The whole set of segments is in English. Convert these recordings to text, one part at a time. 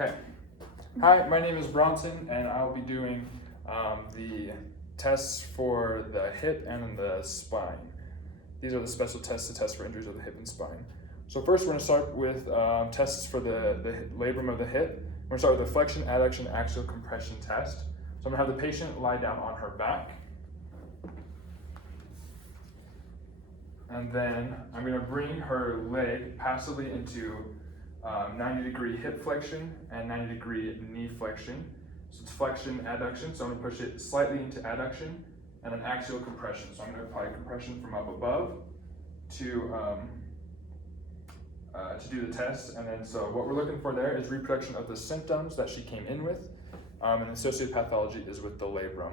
Okay. Hi, my name is Bronson, and I'll be doing the tests for the hip and the spine. These are the special tests to test for injuries of the hip and spine. So first, we're going to start with tests for the labrum of the hip. We're going to start with the flexion, adduction, axial compression test. So I'm going to have the patient lie down on her back. And then I'm going to bring her leg passively into 90-degree hip flexion and 90-degree knee flexion. So it's flexion, adduction. So I'm going to push it slightly into adduction and then axial compression. So I'm going to apply compression from up above to do the test. And then so what we're looking for there is reproduction of the symptoms that she came in with. And associated pathology is with the labrum.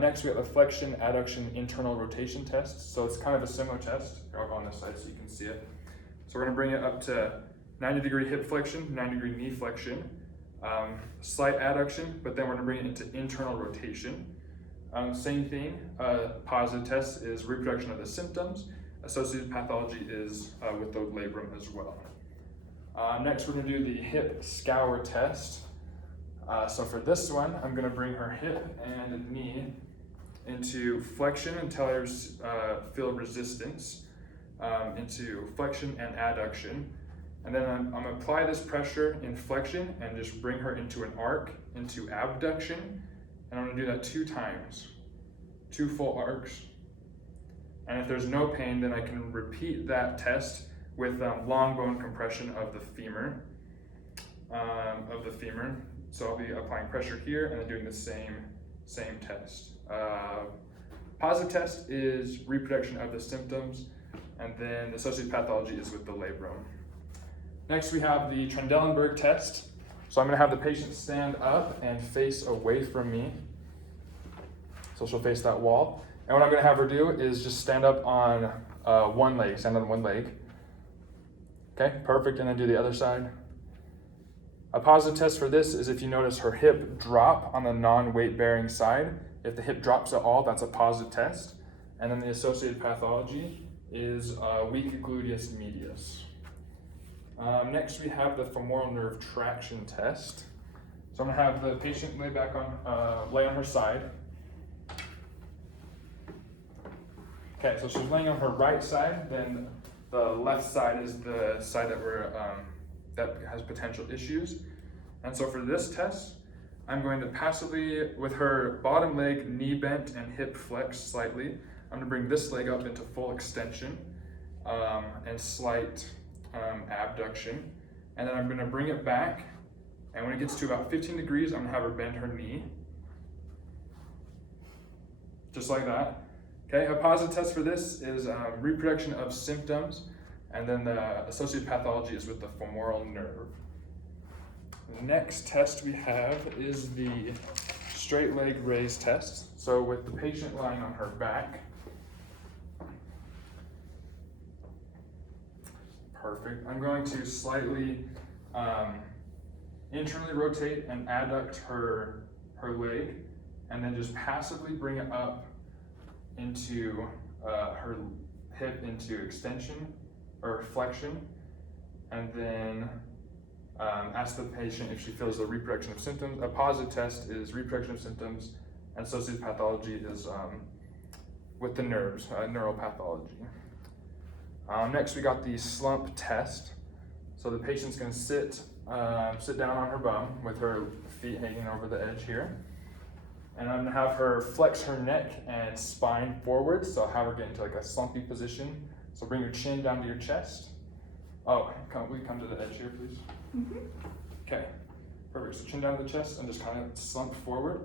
Next, we have a flexion, adduction, internal rotation test. So it's kind of a similar test. I'll go on this side so you can see it. So we're going to bring it up to 90-degree hip flexion, 90-degree knee flexion, slight adduction, but then we're going to bring it into internal rotation. Same thing, positive test is reproduction of the symptoms. Associated pathology is with the labrum as well. Next, we're going to do the hip scour test. So for this one, I'm going to bring her hip and knee into flexion until I feel resistance, into flexion and adduction. And then I'm going to apply this pressure in flexion and just bring her into an arc, into abduction. And I'm going to do that 2 times, 2 full arcs. And if there's no pain, then I can repeat that test with long bone compression of the femur. So I'll be applying pressure here and then doing the same test. Positive test is reproduction of the symptoms, and then the associated pathology is with the labrum. Next, we have the Trendelenburg test. So I'm going to have the patient stand up and face away from me. So she'll face that wall. And what I'm going to have her do is just stand up on one leg, stand on one leg. Okay, perfect, and then do the other side. A positive test for this is if you notice her hip drop on the non-weight bearing side. If the hip drops at all, that's a positive test. And then the associated pathology is weak gluteus medius. Next, we have the femoral nerve traction test. So I'm going to have the patient lay on her side. Okay, so she's laying on her right side. Then the left side is the side that has potential issues. And so for this test, I'm going to passively, with her bottom leg knee bent and hip flexed slightly, I'm going to bring this leg up into full extension and slight abduction. And then I'm going to bring it back, and when it gets to about 15 degrees, I'm going to have her bend her knee. Just like that. Okay, a positive test for this is reproduction of symptoms, and then the associated pathology is with the femoral nerve. The next test we have is the straight leg raise test. So with the patient lying on her back. Perfect. I'm going to slightly internally rotate and adduct her leg, and then just passively bring it up into her hip into extension or flexion, and then ask the patient if she feels the reproduction of symptoms. A positive test is reproduction of symptoms, and associated pathology is with the nerves, neuropathology. Next, we got the slump test. So the patient's going to sit down on her bum with her feet hanging over the edge here. And I'm going to have her flex her neck and spine forward. So I'll have her get into like a slumpy position. So bring your chin down to your chest. Oh, will you come to the edge here, please? Mm-hmm. Okay, perfect. So chin down to the chest and just kind of slump forward.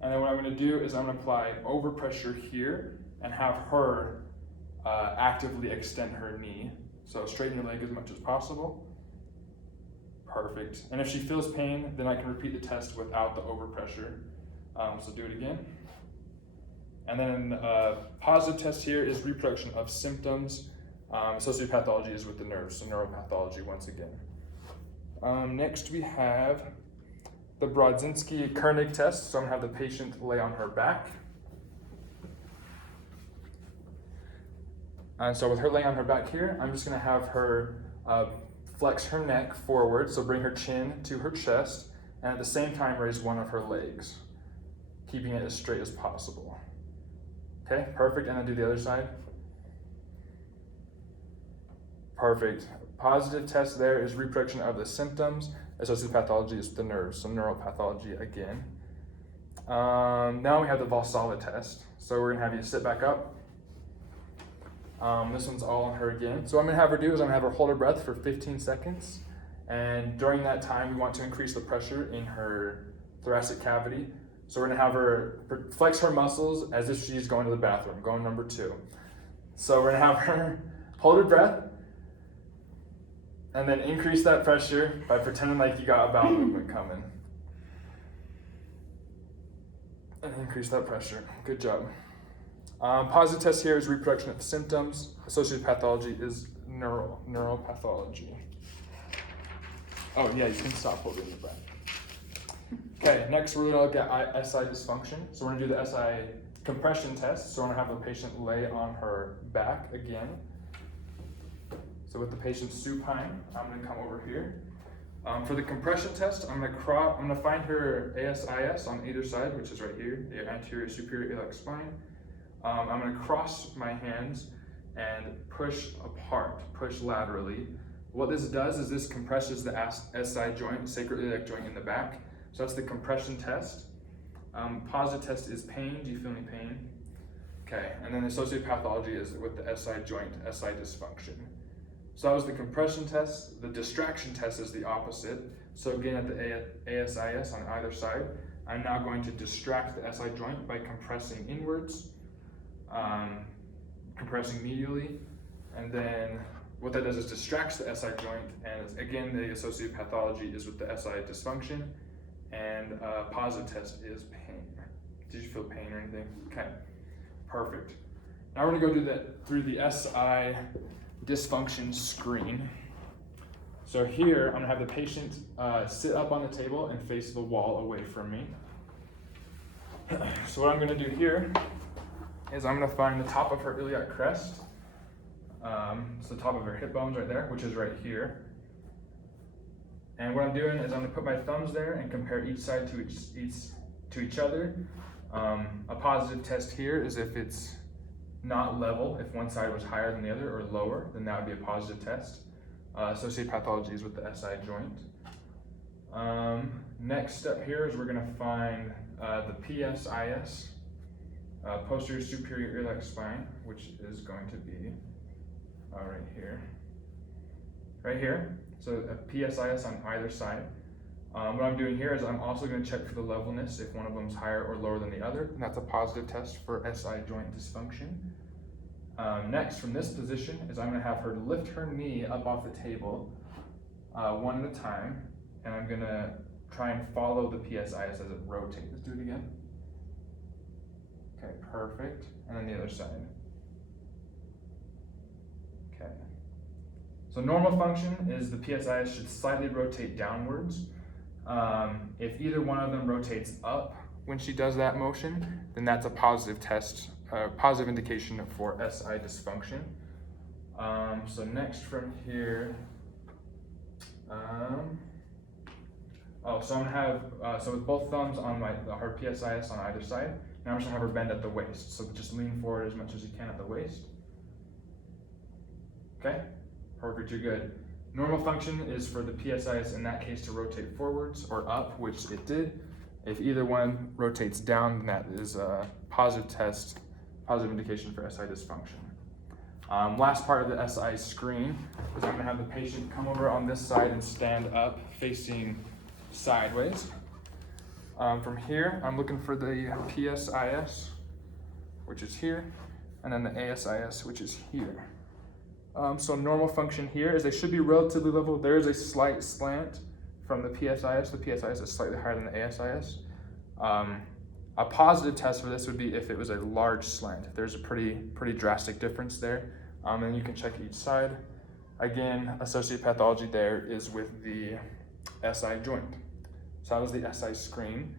And then what I'm going to do is I'm going to apply overpressure here and have her actively extend her knee. So straighten your leg as much as possible. Perfect. And if she feels pain, then I can repeat the test without the overpressure. So do it again. And then positive test here is reproduction of symptoms. Associated pathology is with the nerves, so neuropathology once again. Next we have the Brodzinski-Koenig test. So I'm going to have the patient lay on her back. And so with her laying on her back here, I'm just going to have her flex her neck forward, so bring her chin to her chest, and at the same time raise one of her legs, keeping it as straight as possible. Okay, perfect, and then do the other side. Perfect. Positive test there is reproduction of the symptoms. Associated pathology is the nerves, so neuropathology again. Now we have the Valsalva test. So we're gonna have you sit back up. This one's all on her again. So what I'm gonna have her do is I'm gonna have her hold her breath for 15 seconds. And during that time, we want to increase the pressure in her thoracic cavity. So we're gonna have her flex her muscles as if she's going to the bathroom, going number 2. So we're gonna have her hold her breath, and then increase that pressure by pretending like you got a bowel movement coming. And increase that pressure. Good job. Positive test here is reproduction of symptoms. Associated pathology is neuropathology. Oh yeah, you can stop holding your breath. Okay, next we're gonna look at SI dysfunction. So we're gonna do the SI compression test. So we're gonna have the patient lay on her back again. So with the patient supine, I'm gonna come over here. For the compression test, I'm gonna find her ASIS on either side, which is right here, the anterior superior iliac spine. I'm gonna cross my hands and push apart, push laterally. What this does is this compresses the SI joint, sacroiliac joint in the back. So that's the compression test. Positive test is pain. Do you feel any pain? Okay, and then the associated pathology is with the SI joint, SI dysfunction. So that was the compression test. The distraction test is the opposite. So again, at the ASIS on either side, I'm now going to distract the SI joint by compressing inwards, compressing medially, and then what that does is distracts the SI joint, and again, the associated pathology is with the SI dysfunction, and positive test is pain. Did you feel pain or anything? Okay, perfect. Now we're gonna go through the SI dysfunction screen. So here, I'm gonna have the patient sit up on the table and face the wall away from me. So what I'm gonna do here is I'm gonna find the top of her iliac crest. So the top of her hip bones right there, which is right here. And what I'm doing is I'm gonna put my thumbs there and compare each side to each other. A positive test here is if it's not level, if one side was higher than the other or lower, then that would be a positive test. Associated pathology is with the SI joint. Next step here is we're gonna find the PSIS, posterior superior iliac spine, which is going to be right here. Right here, so a PSIS on either side. What I'm doing here is I'm also gonna check for the levelness if one of them is higher or lower than the other, and that's a positive test for SI joint dysfunction. Next, from this position, is I'm gonna have her lift her knee up off the table, one at a time, and I'm gonna try and follow the PSIS as it rotates. Let's do it again. Okay, perfect. And then the other side. Okay. So normal function is the PSIS should slightly rotate downwards. If either one of them rotates up when she does that motion, then that's a positive test, positive indication for SI dysfunction. So next from here, so I'm gonna have, so with both thumbs on her PSIS on either side, now I'm just gonna have her bend at the waist. So just lean forward as much as you can at the waist. Okay, perfect, you're good. Normal function is for the PSIS in that case to rotate forwards or up, which it did. If either one rotates down, then that is a positive test, positive indication for SI dysfunction. Last part of the SI screen is I'm gonna have the patient come over on this side and stand up facing sideways. From here, I'm looking for the PSIS, which is here, and then the ASIS, which is here. So normal function here is they should be relatively level. There is a slight slant from the PSIS. The PSIS is slightly higher than the ASIS. A positive test for this would be if it was a large slant. There's a pretty drastic difference there. And you can check each side. Again, associated pathology there is with the SI joint. So that was the SI screen.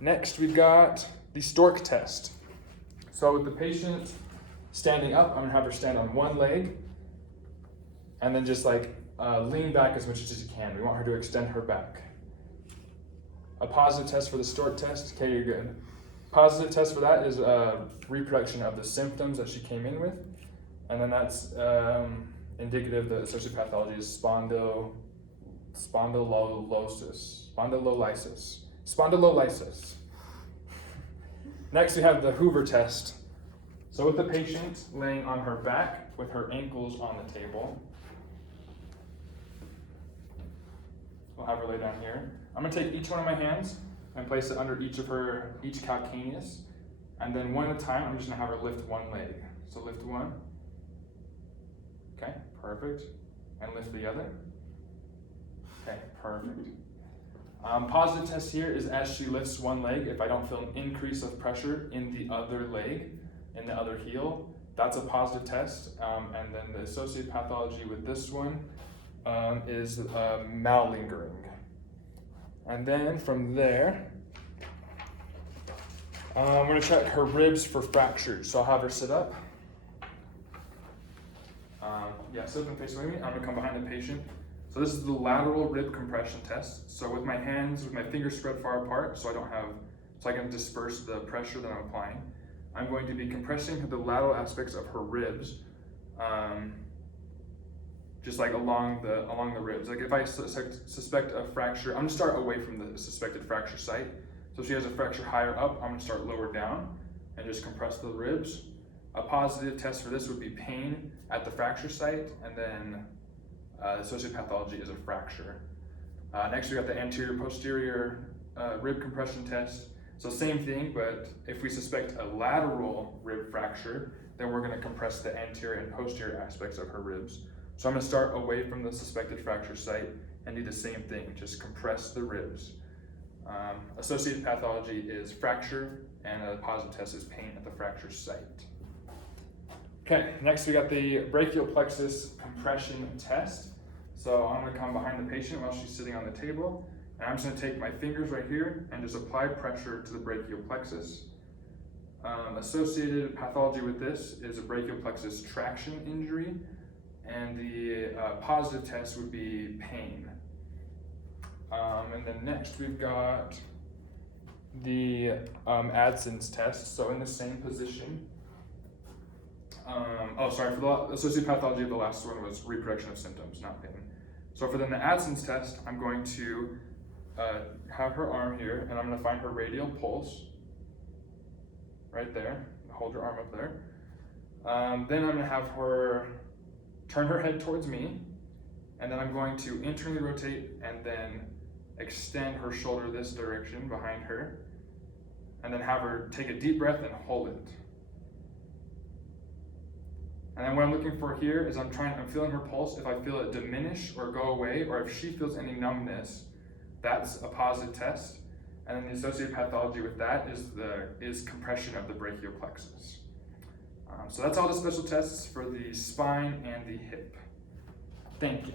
Next, we've got the Stork test. So with the patient standing up, I'm gonna have her stand on one leg and then just like lean back as much as you can. We want her to extend her back. A positive test for the STORT test, okay, you're good. Positive test for that is reproduction of the symptoms that she came in with. And then that's indicative that associated pathology is spondylolysis. Next, we have the Hoover test. So with the patient laying on her back with her ankles on the table, we'll have her lay down here. I'm gonna take each one of my hands and place it under each calcaneus. And then one at a time, I'm just gonna have her lift one leg. So lift one. Okay, perfect. And lift the other. Okay, perfect. Positive test here is as she lifts one leg, if I don't feel an increase of pressure in the other leg, in the other heel, that's a positive test. And then the associated pathology with this one is malingering. And then from there, I'm gonna check her ribs for fractures. So I'll have her sit up. Sit up and face away me. I'm gonna come behind the patient. So this is the lateral rib compression test. So with my hands, with my fingers spread far apart, so I can disperse the pressure that I'm applying, I'm going to be compressing the lateral aspects of her ribs, just like along the ribs. Like if I suspect a fracture, I'm gonna start away from the suspected fracture site. So if she has a fracture higher up, I'm gonna start lower down and just compress the ribs. A positive test for this would be pain at the fracture site, and then associated pathology is a fracture. Next, we got the anterior-posterior rib compression test. So same thing, but if we suspect a lateral rib fracture, then we're going to compress the anterior and posterior aspects of her ribs. So I'm going to start away from the suspected fracture site and do the same thing, just compress the ribs. Associated pathology is fracture, and a positive test is pain at the fracture site. Okay, next we got the brachial plexus compression test. So I'm gonna come behind the patient while she's sitting on the table, and I'm just gonna take my fingers right here and just apply pressure to the brachial plexus. Associated pathology with this is a brachial plexus traction injury, and the positive test would be pain. And then next we've got the Adson's test. So in the same position, for the associated pathology, the last one was reproduction of symptoms, not pain. So for the Adson's test, I'm going to have her arm here, and I'm going to find her radial pulse right there. Hold her arm up there. Then I'm going to have her turn her head towards me, and then I'm going to internally rotate and then extend her shoulder this direction behind her, and then have her take a deep breath and hold it. And then what I'm looking for here is I'm feeling her pulse. If I feel it diminish or go away, or if she feels any numbness, that's a positive test. And then the associated pathology with that is compression of the brachial plexus. So that's all the special tests for the spine and the hip. Thank you.